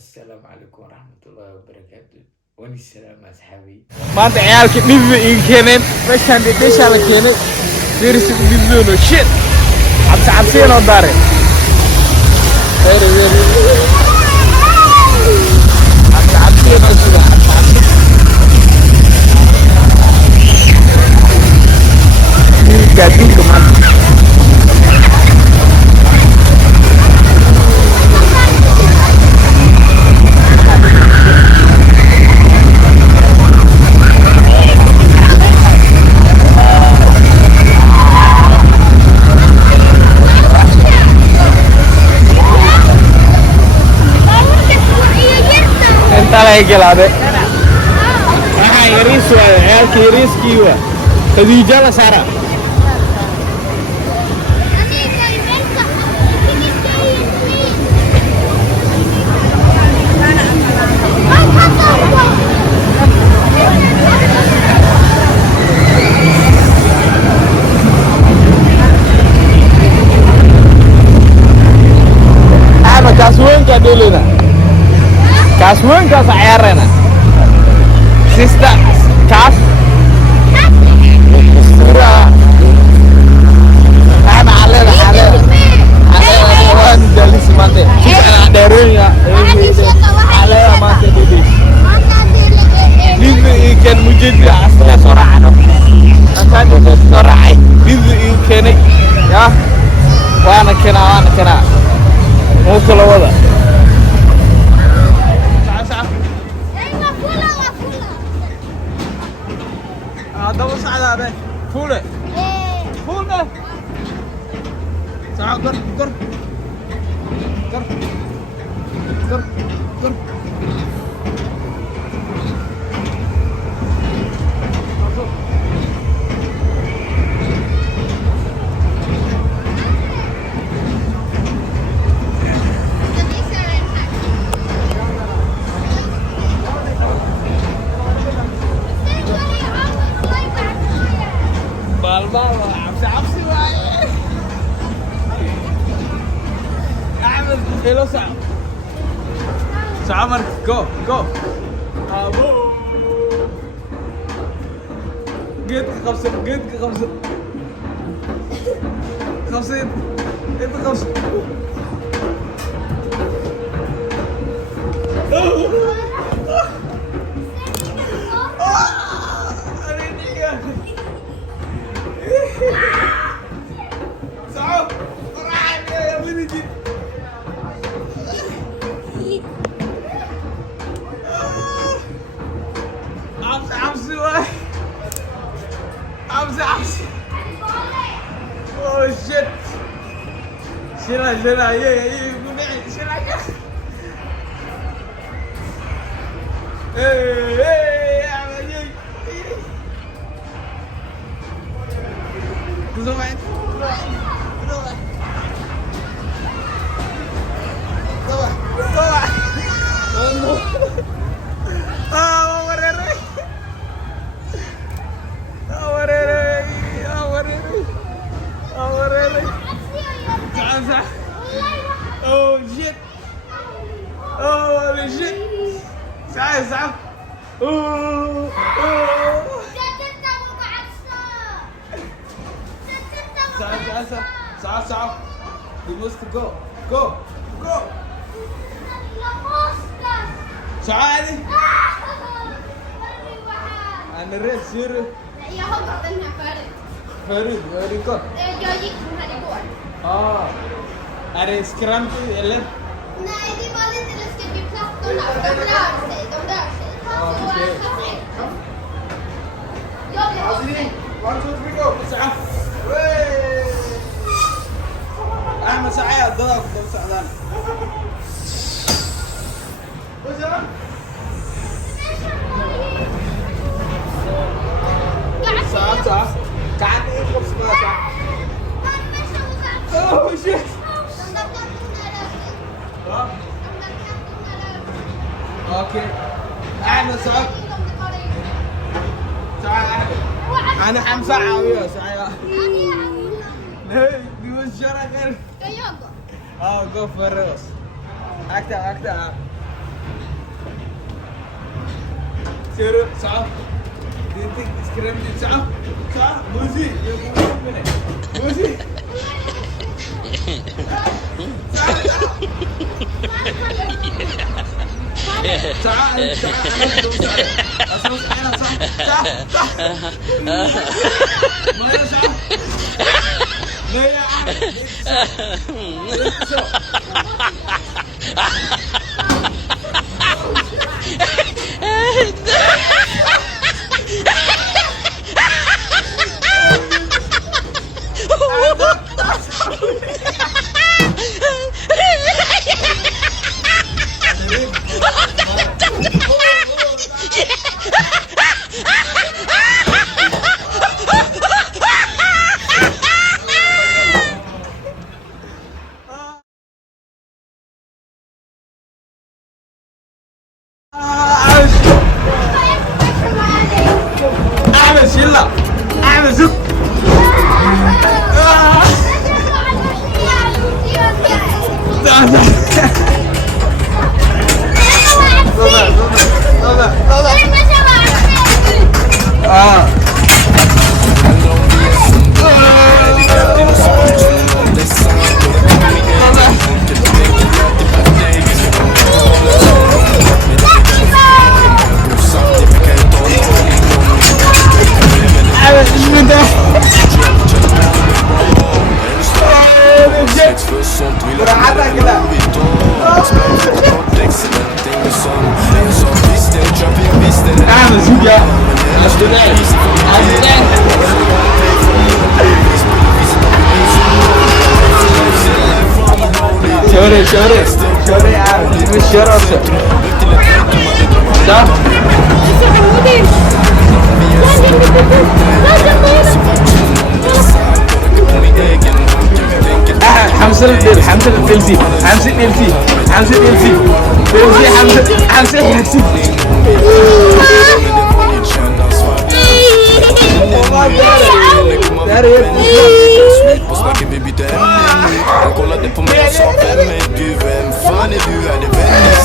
السلام عليكم ورحمة الله وبركاته. واني السلام أصحابي. maanta ciyaalkii dhibba ii keeneen meeshaan dhidhishaa la keenay fiirisi u dhibdoono shit cabsi cabsiinoo daare cabsi cabsiinoo sida cabsi cabsi dhiiggaa dilka maanta ay gelaade waxa yariis waa ciyaalka yariiskii waa khadiijada sara ama kaswenka dolina kaswen kas ayarena sista kas sura ama alela wan dalis mate kita derenya alela mate didi didi ikan mujid asla sorano akan itu sorai didi ikan ya wana kena mau keluar دور سعد هذا فوله فوله سعد قر قر قر قر قر بالبال عبسي واي اعمل حلو صعب صعب جو ابو قد خمسة انت خمسة صعب راعي يا بنتي عبسي واي عبسي اوه شيت شيلها يي منعي شيلها ايه يا عمي تزومين Oh shit! Oh shit! Sa'af! Sa'af! You must go! تعالي أنا ريت سيرو يا هو قلنا فريد وريكون جايك من هالبور أري سكرامتي eller? Nej, det var lite läskigt vid plattorna. De rör sig. Okej. Jag blir عزيزي 1 2 3 go سعف أحمد سعيد ضرب سعدان صح تعال ايه خبز بقى صح اوه شيت اوكي احمد سعد تعال انا حمزه عاويه سعيد دي وش شرق جو فيروس اكتا skeuren, zo. Dit ding is crème, dit zo. Zo, Moesie. Moesie. اعمل شله اعمل زب اعمل زب يا شوري عارف مش شرف صح حمزة الفيلسي حمزة الفيلسي حمزة الفيلسي حمزة الفيلسي حمزة Kolla det på mig, jag sa vem är du? Vem fan är du? Är det vänner